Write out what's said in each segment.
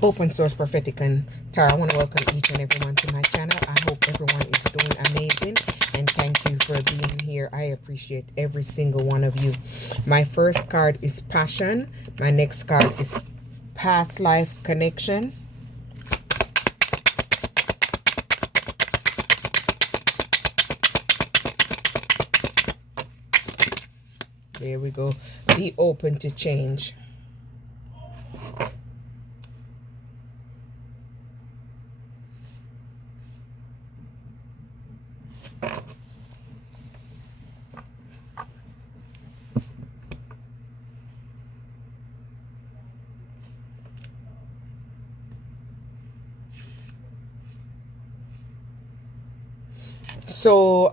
Open Source Prophetic and Tarot. I want to welcome each and everyone to my channel. I hope everyone is doing amazing, and thank you for being here. I appreciate every single one of you. My first card is Passion. My next card is Past Life Connection. There we go. Be open to change. So,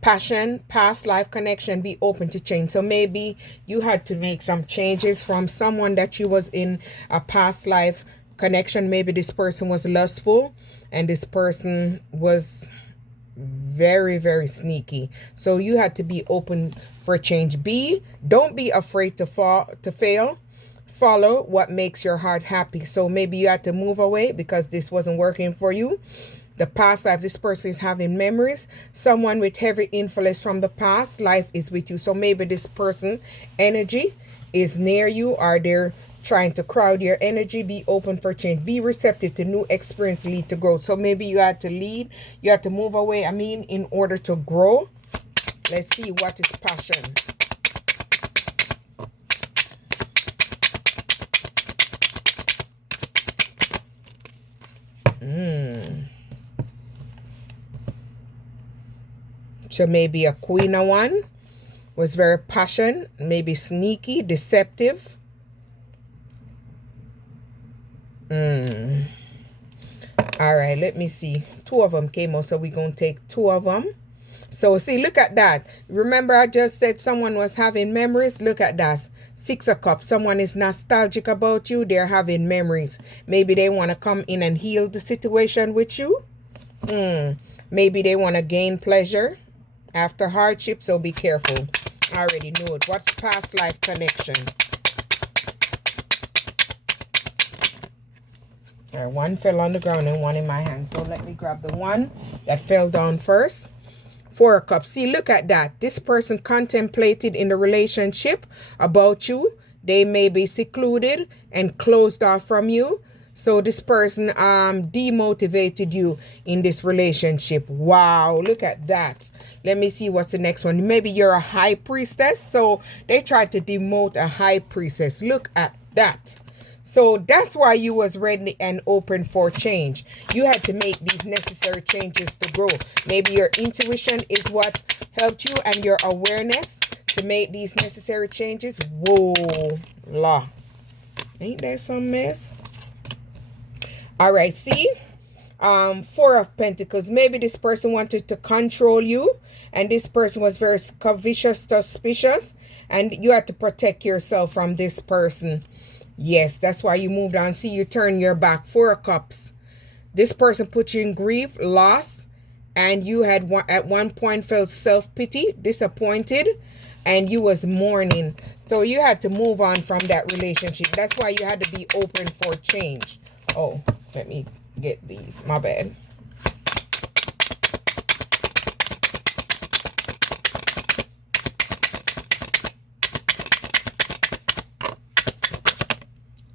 Passion, past life connection, be open to change. So maybe you had to make some changes from someone that you was in a past life connection. Maybe this person was lustful and this person was very, very sneaky. So you had to be open for change. Don't be afraid to fail. Follow what makes your heart happy. So maybe you had to move away because this wasn't working for you. The past life, this person is having memories. Someone with heavy influence from the past life is with you. So maybe this person energy is near you, or they're trying to crowd your energy. Be open for change. Be receptive to new experience, lead to growth. So maybe you had to lead. You had to move away, in order to grow. Let's see what is passion. So maybe a queen of one was very passionate, maybe sneaky, deceptive. All right, let me see. Two of them came out, so we're going to take two of them. So see, look at that. Remember I just said someone was having memories? Look at that. Six of Cups. Someone is nostalgic about you. They're having memories. Maybe they want to come in and heal the situation with you. Maybe they want to gain pleasure after hardship, so be careful. I already know it. What's past life connection? All right, one fell on the ground and one in my hand. So let me grab the one that fell down first. Four of Cups. See, look at that. This person contemplated in the relationship about you. They may be secluded and closed off from you. So this person demotivated you in this relationship. Wow, look at that. Let me see what's the next one. Maybe you're a high priestess. So they tried to demote a high priestess. Look at that. So that's why you was ready and open for change. You had to make these necessary changes to grow. Maybe your intuition is what helped you and your awareness to make these necessary changes. Whoa, law. Ain't there some mess? All right, see? Four of Pentacles. Maybe this person wanted to control you, and this person was very covetous, suspicious, and you had to protect yourself from this person. Yes, that's why you moved on. See, you turn your back. Four of Cups. This person put you in grief, loss, and you had at one point felt self-pity, disappointed, and you was mourning. So you had to move on from that relationship. That's why you had to be open for change. Oh, let me get these. My bad.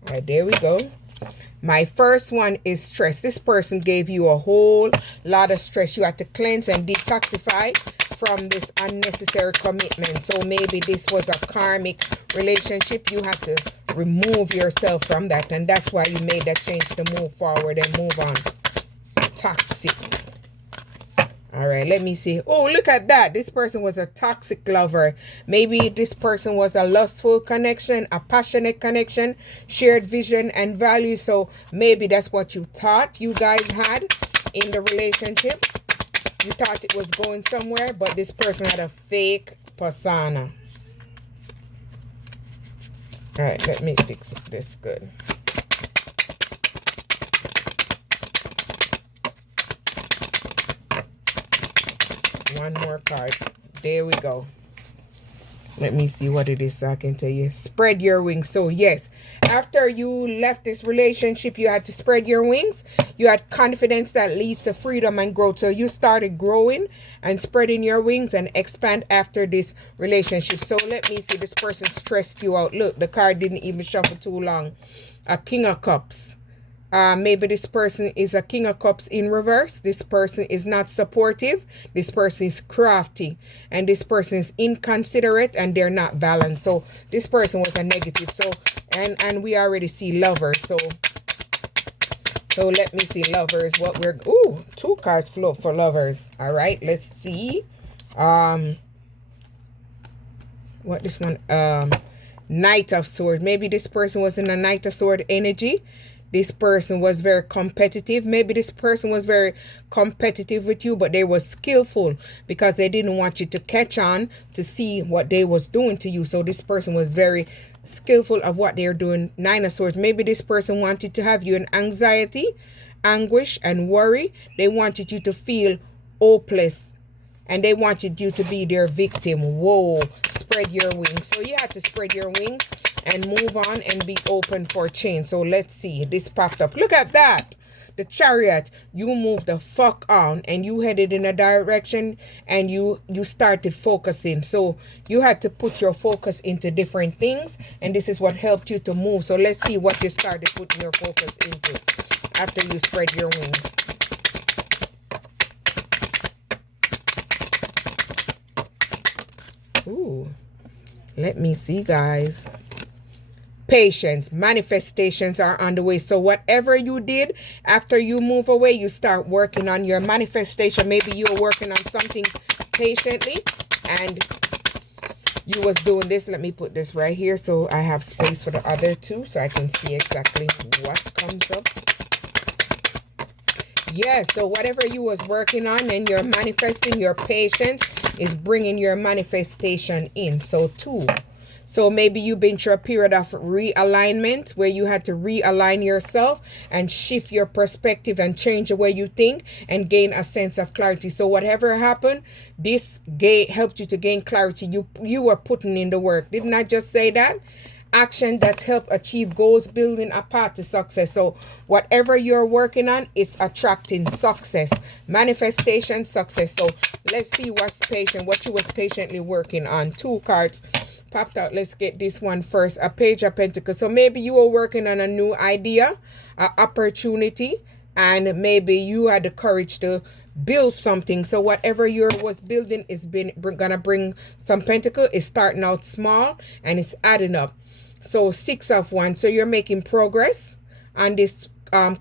All right, there we go. My first one is stress. This person gave you a whole lot of stress. You had to cleanse and detoxify from this unnecessary commitment. So maybe this was a karmic relationship. You have to remove yourself from that, and that's why you made that change to move forward and move on. Toxic. All right, let me see. Oh, look at that. This person was a toxic lover. Maybe this person was a lustful connection, a passionate connection, shared vision and values. So maybe that's what you thought you guys had in the relationship. You thought it was going somewhere, but this person had a fake persona. All right, let me fix this good. One more card. There we go. Let me see what it is so I can tell you. Spread your wings. So yes, after you left this relationship, you had to spread your wings. You had confidence that leads to freedom and growth. So you started growing and spreading your wings and expand after this relationship. So let me see. This person stressed you out. Look, the card didn't even shuffle too long. A King of Cups. Maybe this person is a King of Cups in reverse. This person is not supportive. This person is crafty. And this person is inconsiderate and they're not balanced. So this person was a negative. So, and we already see Lovers. So let me see Lovers. What we're, ooh, 2 cards flew up for Lovers. All right, let's see. What this one? Knight of Swords. Maybe this person was in a Knight of Sword energy. This person was very competitive. Maybe this person was very competitive with you, but they were skillful because they didn't want you to catch on to see what they was doing to you. So this person was very skillful of what they're doing. 9 of Swords. Maybe this person wanted to have you in anxiety, anguish, and worry. They wanted you to feel hopeless. And they wanted you to be their victim. Whoa. Spread your wings. So you had to spread your wings and move on and be open for change. So let's see. This popped up. Look at that. The Chariot. You moved the fuck on and you headed in a direction and you started focusing. So you had to put your focus into different things. And this is what helped you to move. So let's see what you started putting your focus into after you spread your wings. Ooh. Let me see, guys. Patience. Manifestations are on the way. So whatever you did after you move away, you start working on your manifestation. Maybe you were working on something patiently and you was doing this. Let me put this right here so I have space for the other two so I can see exactly what comes up. Yeah, so whatever you was working on and you're manifesting, your patience is bringing your manifestation in. So 2. So maybe you've been through a period of realignment where you had to realign yourself and shift your perspective and change the way you think and gain a sense of clarity. So whatever happened, this helped you to gain clarity. You were putting in the work. Didn't I just say that? Action that help achieve goals, building a path to success. So whatever you're working on is attracting success, manifestation, success. So let's see what you was patiently working on. 2 cards popped out. Let's get this one first. A Page of Pentacles. So maybe you were working on a new idea, an opportunity, and maybe you had the courage to build something. So whatever you was building is gonna bring some pentacle. It's starting out small and it's adding up. So 6 of Wands. So you're making progress on this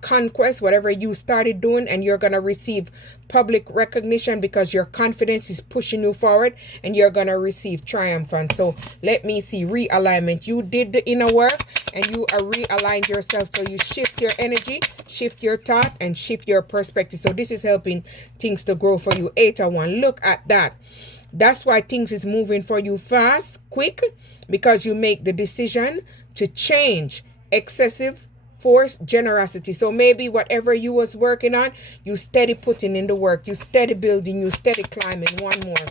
conquest, whatever you started doing, and you're going to receive public recognition because your confidence is pushing you forward and you're going to receive triumphant. So let me see. Realignment. You did the inner work and you are realigned yourself. So you shift your energy, shift your thought, and shift your perspective. So this is helping things to grow for you. 8 of Wands. Look at that. That's why things is moving for you fast, quick, because you make the decision to change. Excessive force, generosity. So maybe whatever you was working on, you steady putting in the work, you steady building, you steady climbing. One more.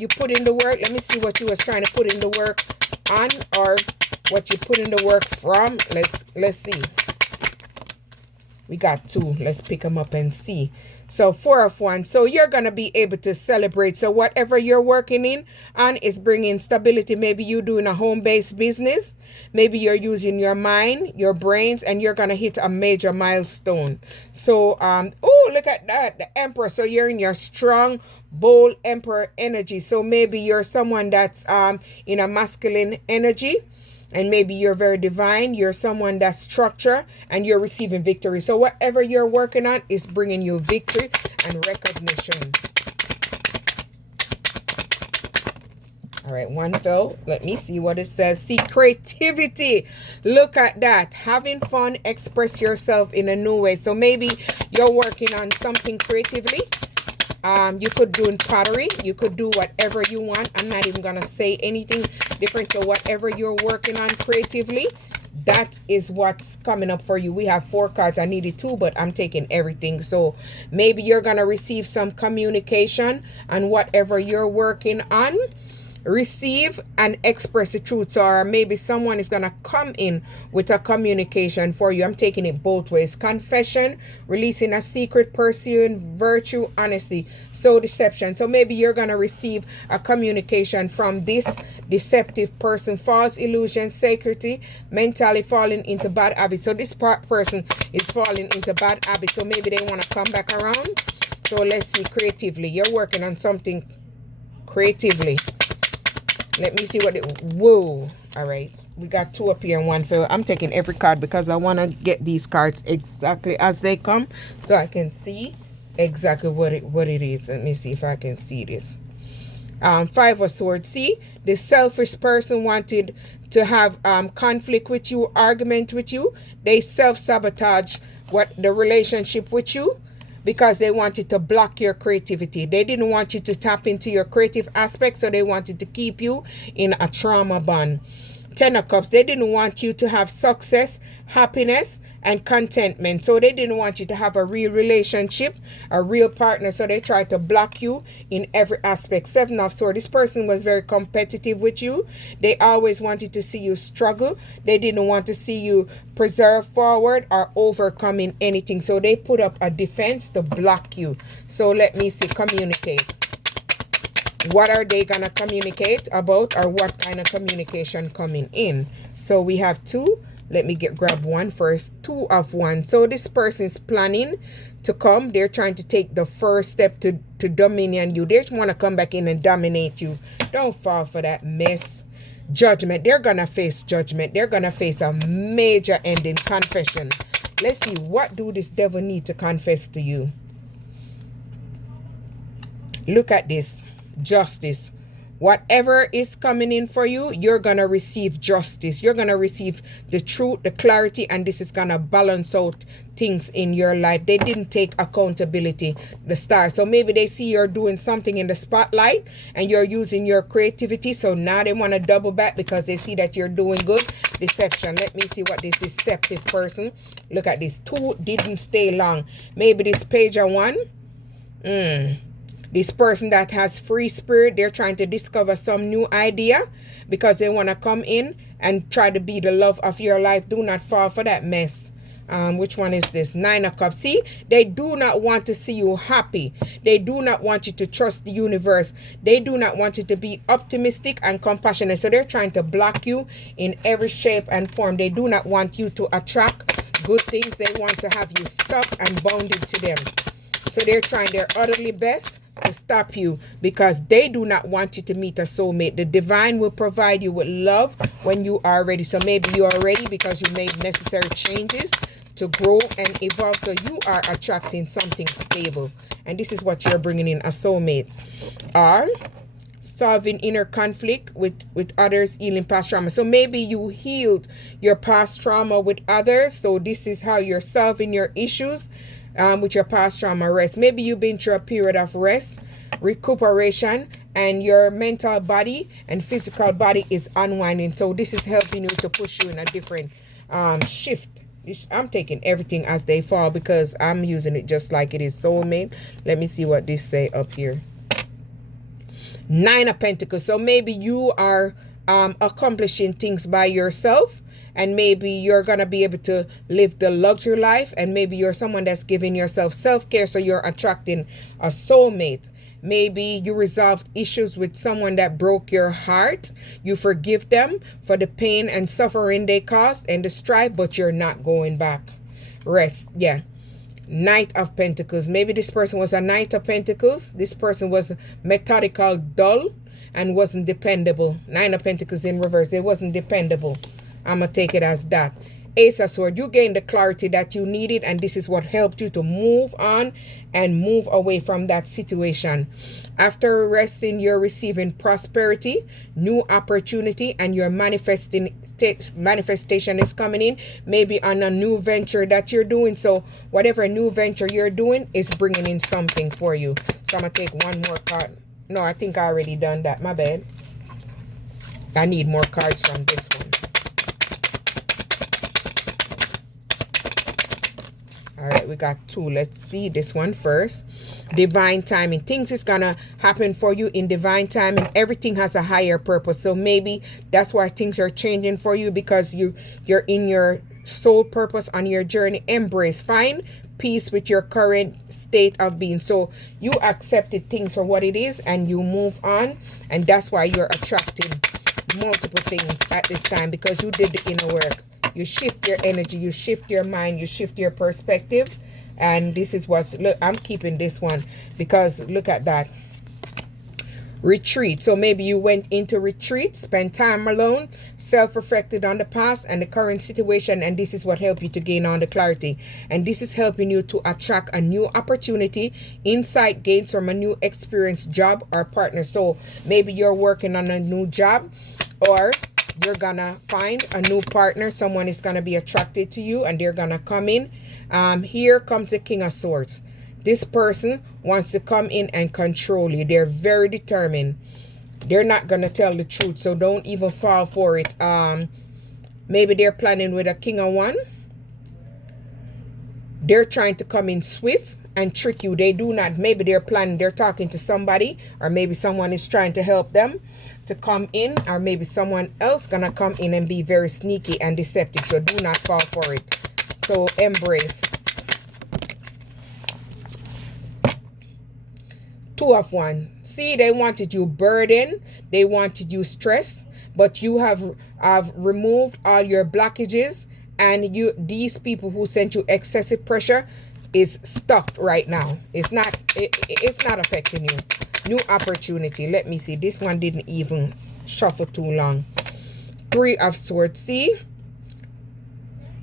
You put in the work. Let me see what you was trying to put in the work on or what you put in the work from. Let's see. We got 2. Let's pick them up and see. So 4 of Wands. So you're going to be able to celebrate. So whatever you're working on is bringing stability. Maybe you're doing a home-based business. Maybe you're using your mind, your brains, and you're going to hit a major milestone. So, oh, look at that. The Emperor. So you're in your strong, bold Emperor energy. So maybe you're someone that's in a masculine energy. And maybe you're very divine, you're someone that's structured, and you're receiving victory. So whatever you're working on is bringing you victory and recognition. All right, one fell. Let me see what it says. See, creativity. Look at that. Having fun, express yourself in a new way. So maybe you're working on something creatively. You could do pottery. You could do whatever you want. I'm not even gonna say anything different. So whatever you're working on creatively, that is what's coming up for you. We have 4 cards. I needed 2, but I'm taking everything. So maybe you're gonna receive some communication on whatever you're working on. receive and express the truth. Or maybe someone is going to come in with a communication for you. I'm taking it both ways. Confession, releasing a secret, pursuing virtue, honesty. So deception. So maybe you're going to receive a communication from this deceptive person. False illusion, security, mentally falling into bad habits. So this person is falling into bad habits. So maybe they want to come back around. So let's see, creatively. You're working on something creatively. Let me see what it... Whoa. All right. We got 2 up here and 1 fail. I'm taking every card because I want to get these cards exactly as they come so I can see exactly what it is. Let me see if I can see this. 5 of Swords. See, the selfish person wanted to have conflict with you, argument with you. They self-sabotage the relationship with you, because they wanted to block your creativity. They didn't want you to tap into your creative aspect, so they wanted to keep you in a trauma bond. 10 of Cups, they didn't want you to have success, happiness, and contentment. So they didn't want you to have a real relationship, a real partner. So they tried to block you in every aspect. 7 of Swords, this person was very competitive with you. They always wanted to see you struggle. They didn't want to see you preserve forward or overcoming anything. So they put up a defense to block you. So let me see, communicate. What are they going to communicate about, or what kind of communication coming in? So we have 2. Let me grab 1 first. 2 of Wands. So this person is planning to come. They're trying to take the first step to dominion you. They just want to come back in and dominate you. Don't fall for that mess. Judgment. They're going to face judgment. They're going to face a major ending. Confession. Let's see. What do this devil need to confess to you? Look at this. Justice. Whatever is coming in for you, you're going to receive justice. You're going to receive the truth, the clarity, and this is going to balance out things in your life. They didn't take accountability, the stars. So maybe they see you're doing something in the spotlight and you're using your creativity. So now they want to double back because they see that you're doing good. Deception. Let me see what this deceptive person. Look at this. 2 didn't stay long. Maybe this page of 1. This person that has free spirit, they're trying to discover some new idea because they want to come in and try to be the love of your life. Do not fall for that mess. Which one is this? 9 of Cups. See, they do not want to see you happy. They do not want you to trust the universe. They do not want you to be optimistic and compassionate. So they're trying to block you in every shape and form. They do not want you to attract good things. They want to have you stuck and bounded to them. So they're trying their utterly best to stop you because they do not want you to meet a soulmate. The divine will provide you with love when you are ready. So maybe you are ready because you made necessary changes to grow and evolve. So you are attracting something stable. And this is what you're bringing in, a soulmate. Or solving inner conflict with others, healing past trauma. So maybe you healed your past trauma with others. So this is how you're solving your issues. With your past trauma. Rest. Maybe you've been through a period of rest, recuperation, and your mental body and physical body is unwinding. So this is helping you to push you in a different shift. I'm taking everything as they fall because I'm using it just like it is. Soulmate. Let me see what this say up here. 9 of Pentacles. So maybe you are accomplishing things by yourself. And maybe you're going to be able to live the luxury life. And maybe you're someone that's giving yourself self-care. So you're attracting a soulmate. Maybe you resolved issues with someone that broke your heart. You forgive them for the pain and suffering they caused and the strife, but you're not going back. Rest. Yeah. Knight of Pentacles. Maybe this person was a Knight of Pentacles. This person was methodical, dull, and wasn't dependable. 9 of Pentacles in reverse. It wasn't dependable. I'm going to take it as that. Ace of Swords, you gained the clarity that you needed, and this is what helped you to move on and move away from that situation. After resting, you're receiving prosperity, new opportunity, and your manifestation is coming in, maybe on a new venture that you're doing. So whatever new venture you're doing is bringing in something for you. So I'm going to take 1 more card. No, I think I already done that. My bad. I need more cards from this one. All right, we got 2. Let's see this one first. divine timing. Things is gonna happen for you in divine timing. Everything has a higher purpose. So maybe that's why things are changing for you, because you're in your soul purpose on your journey. Embrace, find peace with your current state of being. So you accepted things for what it is and you move on, and that's why you're attracting multiple things at this time, because you did the inner work. You shift your energy, you shift your mind, you shift your perspective. And this is what's, look, I'm keeping this one because look at that. Retreat. So maybe you went into retreat, spent time alone, self-reflected on the past and the current situation, and this is what helped you to gain on the clarity. And this is helping you to attract a new opportunity, insight gains from a new experience, job or partner. So maybe you're working on a new job, or you're gonna find a new partner. Someone is gonna be attracted to you and they're gonna come in. Here comes the King of Swords. This person wants to come in and control you. They're very determined. They're not going to tell the truth, so don't even fall for it. Maybe they're planning with a King of One. They're trying to come in swift and trick you. They do not. Maybe they're planning, they're talking to somebody, or maybe someone is trying to help them to come in, or maybe someone else going to come in and be very sneaky and deceptive. So do not fall for it. So embrace. Two of Wands. See, they wanted you burden, they wanted you stress, but you have removed all your blockages, and these people who sent you excessive pressure is stuck right now. It's not affecting you. New opportunity. Let me see. This one didn't even shuffle too long. Three of Swords. See,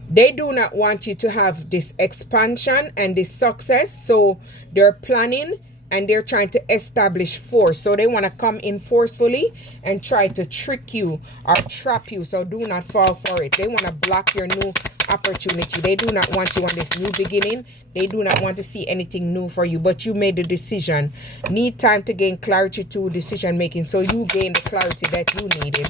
they do not want you to have this expansion and this success, so they're planning and they're trying to establish force. So they want to come in forcefully and try to trick you or trap you. So do not fall for it. They want to block your new opportunity. They do not want you on this new beginning. They do not want to see anything new for you, but you made the decision. Need time to gain clarity to decision making. So you gained the clarity that you needed.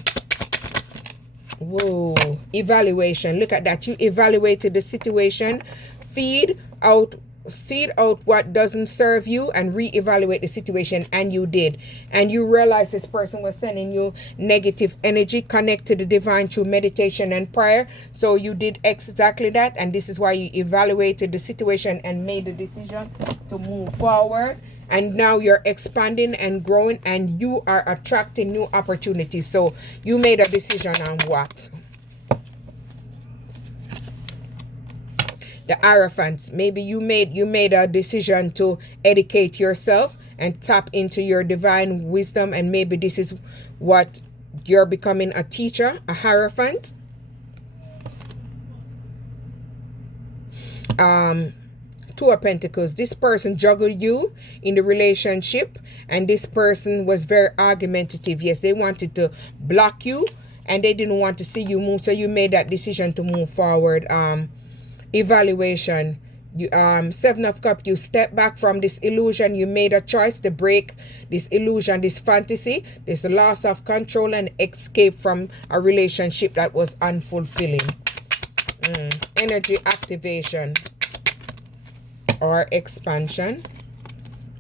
Whoa. Evaluation. Look at that. You evaluated the situation. Feed out what doesn't serve you and reevaluate the situation, and you did. And you realize this person was sending you negative energy. Connect to the divine through meditation and prayer. So you did exactly that, and this is why you evaluated the situation and made the decision to move forward. And now you're expanding and growing, and you are attracting new opportunities. So you made a decision on what? The Hierophant. Maybe you made a decision to educate yourself and tap into your divine wisdom, and maybe this is what you're becoming, a teacher, a Hierophant. Two of Pentacles. This person juggled you in the relationship, and this person was very argumentative. Yes, they wanted to block you and they didn't want to see you move, so you made that decision to move forward. Evaluation. You, Seven of Cups. You step back from this illusion. You made a choice to break this illusion, this fantasy, this loss of control, and escape from a relationship that was unfulfilling. Energy activation or expansion.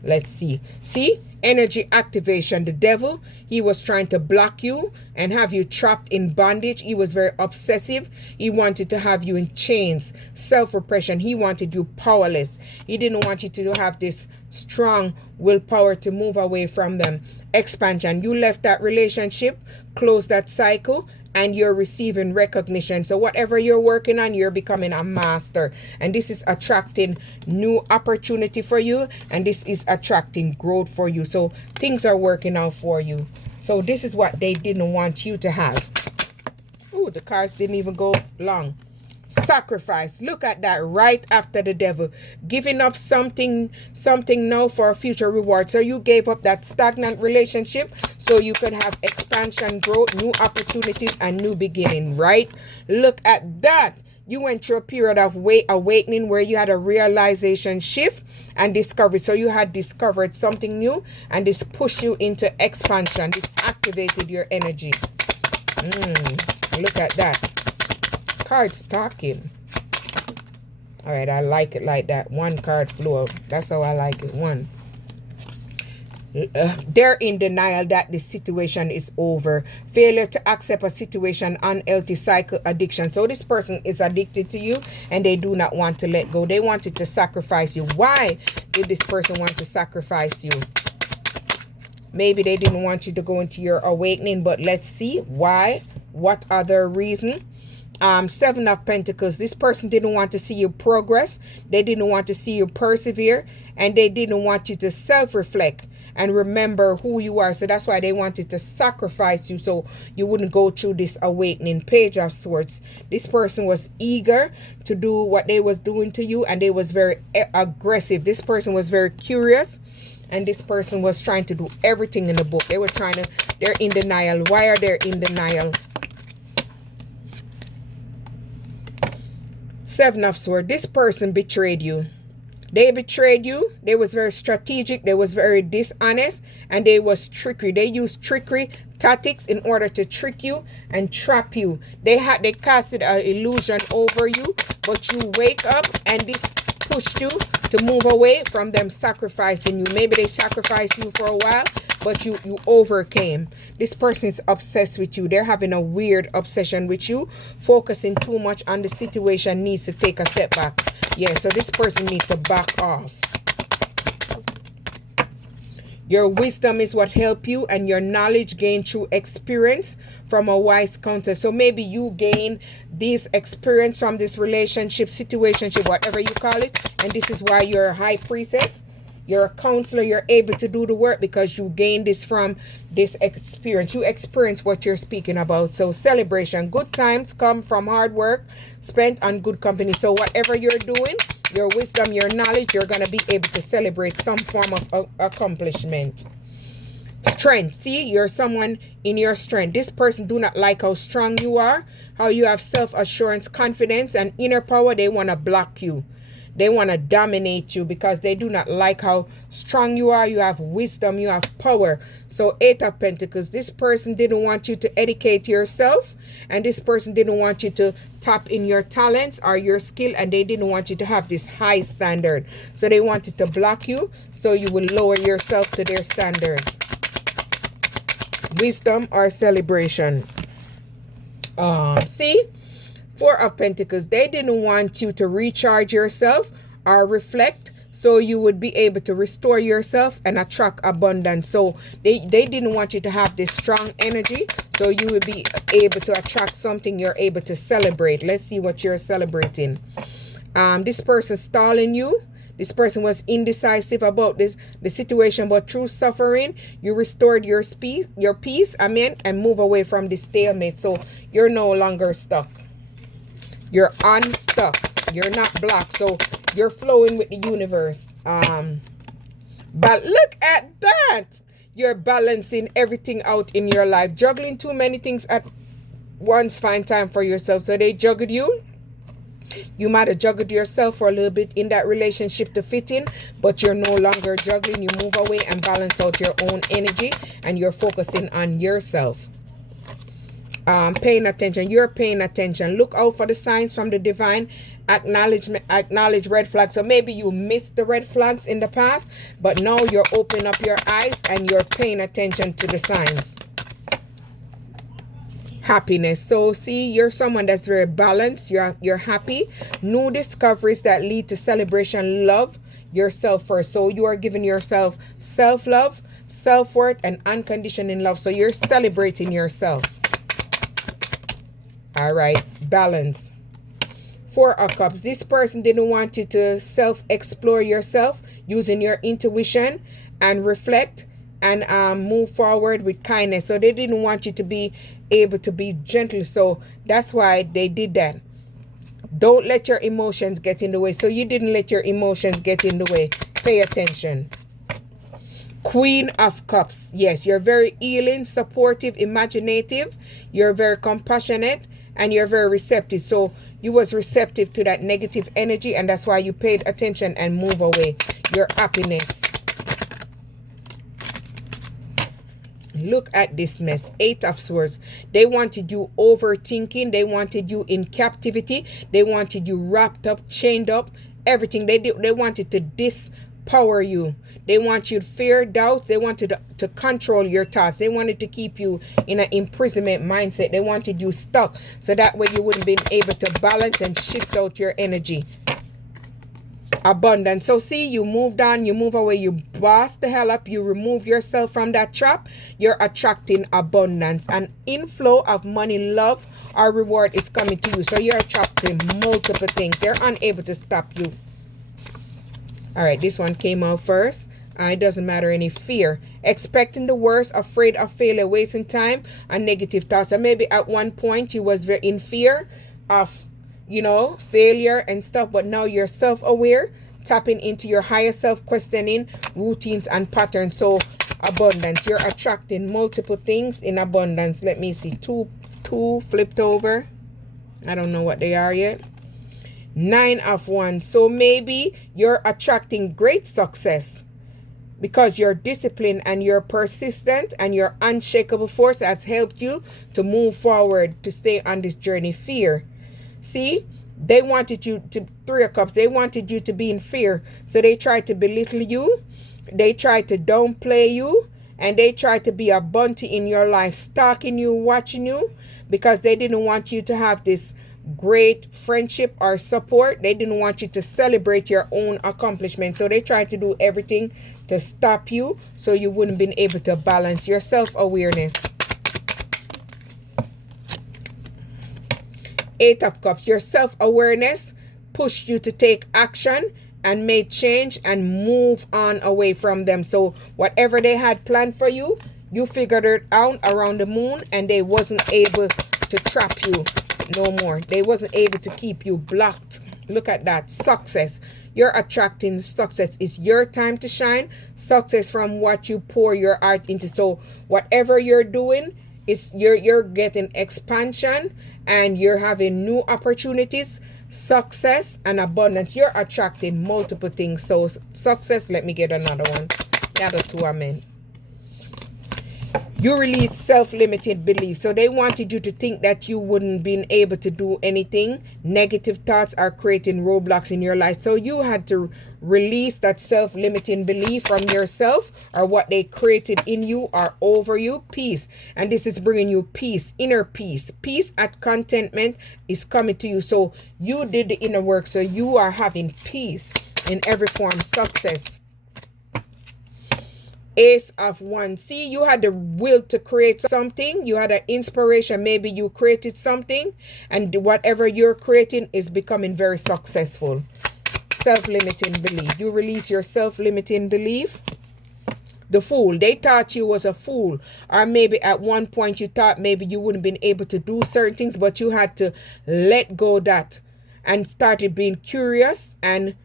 Let's see. See, energy activation. The devil, he was trying to block you and have you trapped in bondage. He was very obsessive. He wanted to have you in chains, self-repression. He wanted you powerless. He didn't want you to have this strong willpower to move away from them. Expansion. You left that relationship, closed that cycle, and you're receiving recognition. So whatever you're working on, you're becoming a master. And this is attracting new opportunity for you. And this is attracting growth for you. So things are working out for you. So this is what they didn't want you to have. Ooh, the cards didn't even go long. Sacrifice. Look at that, right after the devil. Giving up something now for a future reward. So you gave up that stagnant relationship so you could have expansion, growth, new opportunities, and new beginning, right? Look at that. You went through a period of awakening where you had a realization shift and discovery. So you had discovered something new, and this pushed you into expansion. This activated your energy. Look at that. Cards talking. All right, I like it like that. One card flew out. That's how I like it. One. They're in denial that the situation is over. Failure to accept a situation, unhealthy cycle, addiction. So this person is addicted to you and they do not want to let go. They wanted to sacrifice you. Why did this person want to sacrifice you? Maybe they didn't want you to go into your awakening, but let's see why. What other reason? Seven of Pentacles. This person didn't want to see you progress. They didn't want to see you persevere, and they didn't want you to self-reflect and remember who you are. So that's why they wanted to sacrifice you so you wouldn't go through this awakening. Page of Swords. This person was eager to do what they was doing to you, and they was very aggressive. This person was very curious, and this person was trying to do everything in the book. They were trying to, they're in denial. Why are they in denial? Seven of Swords. This person betrayed you. They betrayed you. They was very strategic. They was very dishonest, and they was trickery. They used trickery tactics in order to trick you and trap you. They casted an illusion over you, but you wake up and this pushed you to move away from them sacrificing you. Maybe they sacrificed you for a while, but you overcame. This person is obsessed with you. They're having a weird obsession with you, focusing too much on the situation, needs to take a step back. Yeah, so this person needs to back off. Your wisdom is what help you, and your knowledge gained through experience from a wise counselor. So maybe you gain this experience from this relationship, situationship, whatever you call it, and this is why you're a high priestess. You're a counselor. You're able to do the work because you gain this from this experience. You experience what you're speaking about. So celebration. Good times come from hard work spent on good company. So whatever you're doing, your wisdom, your knowledge, you're going to be able to celebrate some form of accomplishment. Strength. See, you're someone in your strength. This person do not like how strong you are, how you have self-assurance, confidence, and inner power. They want to block you. They want to dominate you because they do not like how strong you are. You have wisdom. You have power. So Eight of Pentacles. This person didn't want you to educate yourself. And this person didn't want you to tap in your talents or your skill. And they didn't want you to have this high standard. So they wanted to block you so you will lower yourself to their standards. Wisdom or celebration. See? Four of Pentacles. They didn't want you to recharge yourself or reflect so you would be able to restore yourself and attract abundance. So they didn't want you to have this strong energy so you would be able to attract something you're able to celebrate. Let's see what you're celebrating. This person stalling you. This person was indecisive about the situation, but through suffering, you restored your peace, amen, and move away from the stalemate. So you're no longer stuck. You're unstuck. You're not blocked. So you're flowing with the universe. But look at that. You're balancing everything out in your life. Juggling too many things at once. Find time for yourself. So they juggled you. You might have juggled yourself for a little bit in that relationship to fit in, but you're no longer juggling. You move away and balance out your own energy, and you're focusing on yourself. Paying attention. You're paying attention. Look out for the signs from the divine. Acknowledge red flags. So maybe you missed the red flags in the past, but now you're opening up your eyes and you're paying attention to the signs. Happiness. So see, you're someone that's very balanced. You're happy. New discoveries that lead to celebration. Love yourself first. So you are giving yourself self-love, self-worth, and unconditional love. So you're celebrating yourself. All right, balance. Four of Cups. This person didn't want you to self-explore yourself using your intuition and reflect and move forward with kindness. So they didn't want you to be able to be gentle. So that's why they did that. Don't let your emotions get in the way. So you didn't let your emotions get in the way. Pay attention. Queen of Cups. Yes, you're very healing, supportive, imaginative. You're very compassionate. And you're very receptive. So you was receptive to that negative energy. And that's why you paid attention and move away. Your happiness. Look at this mess. Eight of Swords. They wanted you overthinking. They wanted you in captivity. They wanted you wrapped up, chained up, everything. They wanted to power you. They want you to fear doubts. They wanted to control your thoughts. They wanted to keep you in an imprisonment mindset. They wanted you stuck, so that way you wouldn't be able to balance and shift out your energy. Abundance. So see, you moved on, you move away, you boss the hell up, you remove yourself from that trap. You're attracting abundance. An inflow of money, love, or reward is coming to you. So you're attracting multiple things. They're unable to stop you. All right, this one came out first. It doesn't matter any fear. Expecting the worst, afraid of failure, wasting time, and negative thoughts. And maybe at one point you was very in fear of, you know, failure and stuff, but now you're self-aware, tapping into your higher self, questioning routines and patterns. So abundance, you're attracting multiple things in abundance. Let me see, two flipped over. I don't know what they are yet. 9 of Wands. So maybe you're attracting great success because you're disciplined and you're persistent, and your unshakable force has helped you to move forward, to stay on this journey. Fear. See, they wanted you to, 3 of Cups, they wanted you to be in fear. So they tried to belittle you. They tried to downplay you. And they tried to be a bounty in your life, stalking you, watching you, because they didn't want you to have this great friendship or support. They didn't want you to celebrate your own accomplishments. So they tried to do everything to stop you, so you wouldn't be able to balance your self-awareness. 8 of Cups, your self-awareness pushed you to take action and made change and move on away from them. So whatever they had planned for you, you figured it out around the moon, and they wasn't able to trap you no more. They wasn't able to keep you blocked. Look at that. Success. You're attracting success. It's your time to shine. Success from what you pour your art into. So whatever you're doing, is you're getting expansion, and you're having new opportunities, success, and abundance. You're attracting multiple things. So success. Let me get another one. The other 2 are men. You release self-limited beliefs. So they wanted you to think that you wouldn't be able to do anything. Negative thoughts are creating roadblocks in your life. So you had to release that self-limiting belief from yourself, or what they created in you or over you. Peace. And this is bringing you peace, inner peace. Peace and contentment is coming to you. So you did the inner work. So you are having peace in every form. Success. Ace of Wands. See, you had the will to create something. You had an inspiration. Maybe you created something, and whatever you're creating is becoming very successful. Self-limiting belief. You release your self-limiting belief. The Fool. They thought you was a fool, or maybe at one point you thought maybe you wouldn't been able to do certain things, but you had to let go that and started being curious and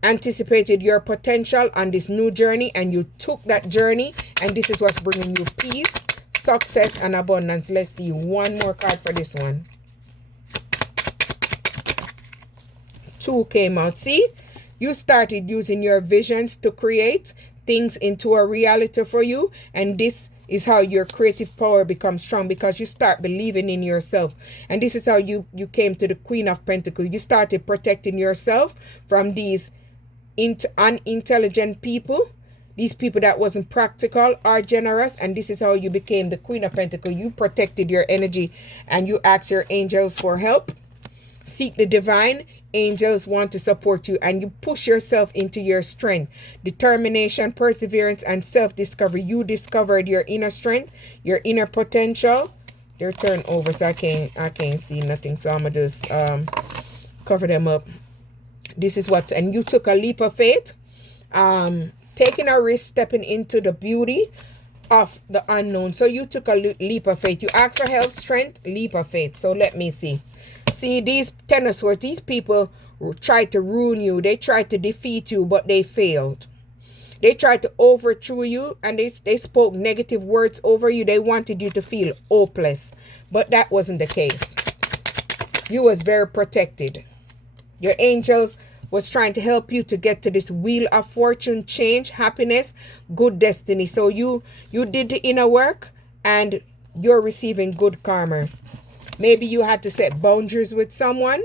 anticipated your potential on this new journey, and you took that journey, and this is what's bringing you peace, success, and abundance. Let's see one more card for this one. 2 came out. See, you started using your visions to create things into a reality for you, and this is how your creative power becomes strong, because you start believing in yourself. And this is how you came to the Queen of Pentacles. You started protecting yourself from these unintelligent people, these people that wasn't practical or generous, and this is how you became the Queen of Pentacles. You protected your energy, and you asked your angels for help. Seek the divine. Angels want to support you, and you push yourself into your strength, determination, perseverance, and self-discovery. You discovered your inner strength, your inner potential. They're turned over, so I can't see nothing, so I'm gonna just cover them up. This is what, and you took a leap of faith, taking a risk, stepping into the beauty of the unknown. So you took a leap of faith. You asked for help, strength, leap of faith. So let me see. See, these 10 of Swords, these people tried to ruin you. They tried to defeat you, but they failed. They tried to overthrow you, and they spoke negative words over you. They wanted you to feel hopeless, but that wasn't the case. You was very protected. Your angels was trying to help you to get to this wheel of fortune, change, happiness, good destiny. So you did the inner work, and you're receiving good karma. Maybe you had to set boundaries with someone,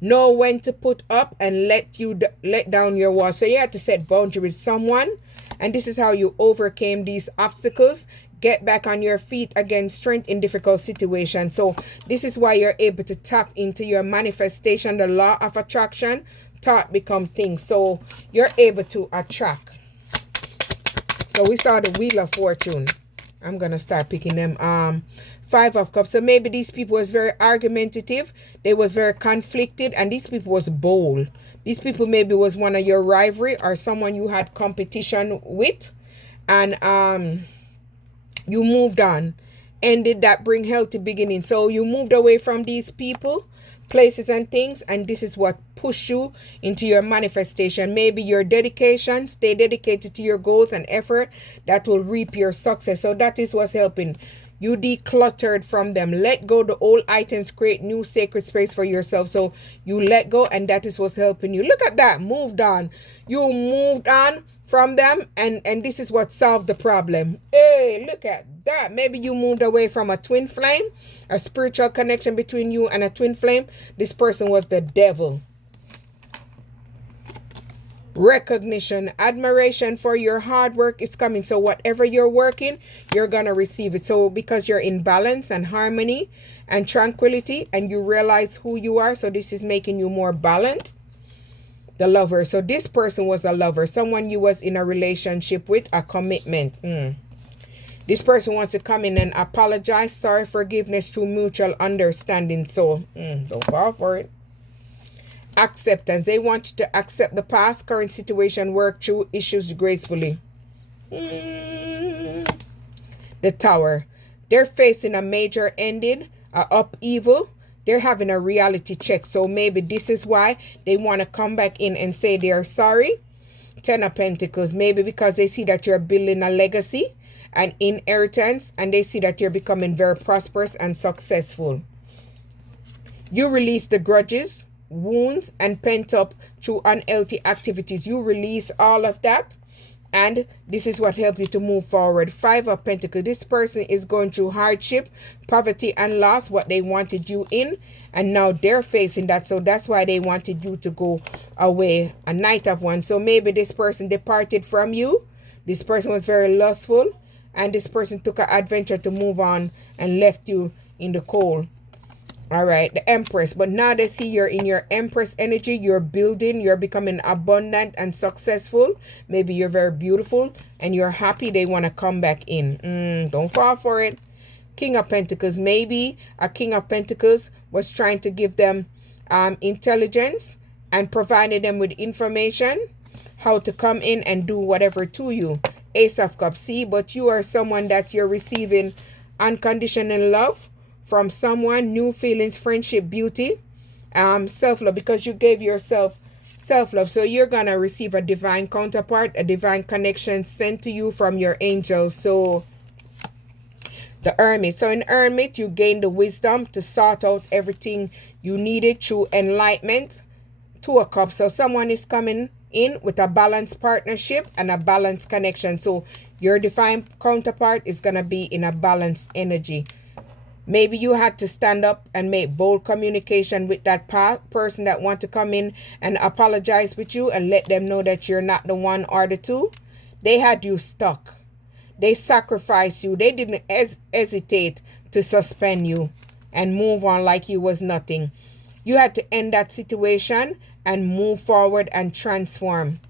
Know when to put up and let down your wall. So you had to set boundary with someone, and this is how you overcame these obstacles. Get back on your feet again, strength in difficult situations. So this is why you're able to tap into your manifestation, the law of attraction. Thought become things. So you're able to attract. So we saw the Wheel of Fortune. I'm gonna start picking them. Five of Cups. So maybe these people was very argumentative. They was very conflicted, and these people was bold. These people maybe was one of your rivalry or someone you had competition with, and you moved on. And did that bring healthy beginning? So you moved away from these people, places, and things, and this is what pushed you into your manifestation. Maybe your dedication, stay dedicated to your goals and effort that will reap your success. So that is what's helping. You decluttered from them. Let go the old items, create new sacred space for yourself. So you let go, and that is what's helping you. Look at that. Moved on. You moved on from them, and this is what solved the problem. Hey, look at that. Maybe you moved away from a twin flame, a spiritual connection between you and a twin flame. This person was the devil. Recognition, admiration for your hard work is coming. So whatever you're working, you're gonna receive it. So because you're in balance and harmony and tranquility, and you realize who you are, so this is making you more balanced. The Lover. So this person was a lover, someone you was in a relationship with, a commitment. This person wants to come in and apologize, sorry, forgiveness through mutual understanding. So don't fall for it. Acceptance. They want you to accept the past, current situation, work through issues gracefully. The Tower. They're facing a major ending, a upheaval. They're having a reality check. So maybe this is why they want to come back in and say they're sorry. Ten of Pentacles. Maybe because they see that you're building a legacy, an inheritance, and they see that you're becoming very prosperous and successful. You release the grudges, wounds, and pent up through unhealthy activities. You release all of that, and this is what helps you to move forward. Five of Pentacles. This person is going through hardship, poverty, and loss, what they wanted you in, and now they're facing that. So that's why they wanted you to go away. A Knight of Wands. So maybe this person departed from you. This person was very lustful, and this person took an adventure to move on and left you in the cold. All right, the Empress. But now they see you're in your Empress energy. You're building. You're becoming abundant and successful. Maybe you're very beautiful and you're happy. They want to come back in. Don't fall for it. King of Pentacles. Maybe a King of Pentacles was trying to give them intelligence and provided them with information, how to come in and do whatever to you. Ace of Cups. See, but you are someone that you're receiving unconditional love from someone, new feelings, friendship, beauty, self-love, because you gave yourself self-love. So you're gonna receive a divine counterpart, a divine connection sent to you from your angels. So the Hermit. So in Hermit, you gain the wisdom to sort out everything you needed through enlightenment. Two of Cups. So someone is coming in with a balanced partnership and a balanced connection. So your divine counterpart is gonna be in a balanced energy. Maybe you had to stand up and make bold communication with that person that want to come in and apologize with you and let them know that you're not the one or the two. They had you stuck. They sacrificed you. They didn't hesitate to suspend you and move on like you was nothing. You had to end that situation and move forward and transform.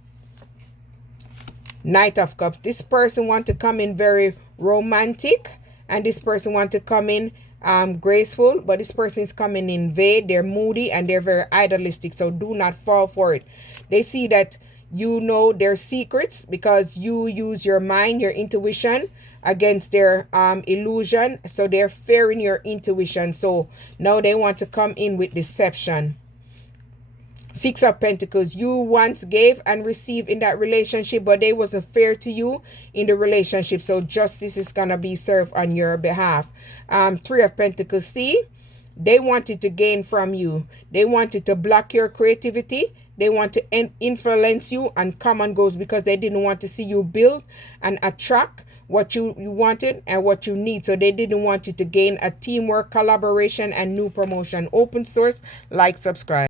Knight of Cups. This person want to come in very romantic, and this person want to come in graceful, but this person is coming in vague. They're moody and they're very idealistic. So do not fall for it. They see that you know their secrets because you use your mind, your intuition against their illusion. So they're fearing your intuition. So now they want to come in with deception. Six of Pentacles. You once gave and received in that relationship, but they wasn't fair to you in the relationship. So justice is going to be served on your behalf. Three of Pentacles. See, they wanted to gain from you. They wanted to block your creativity. They want to influence you and come and goes because they didn't want to see you build and attract what you wanted and what you need. So they didn't want you to gain a teamwork, collaboration, and new promotion. Open source, like, subscribe.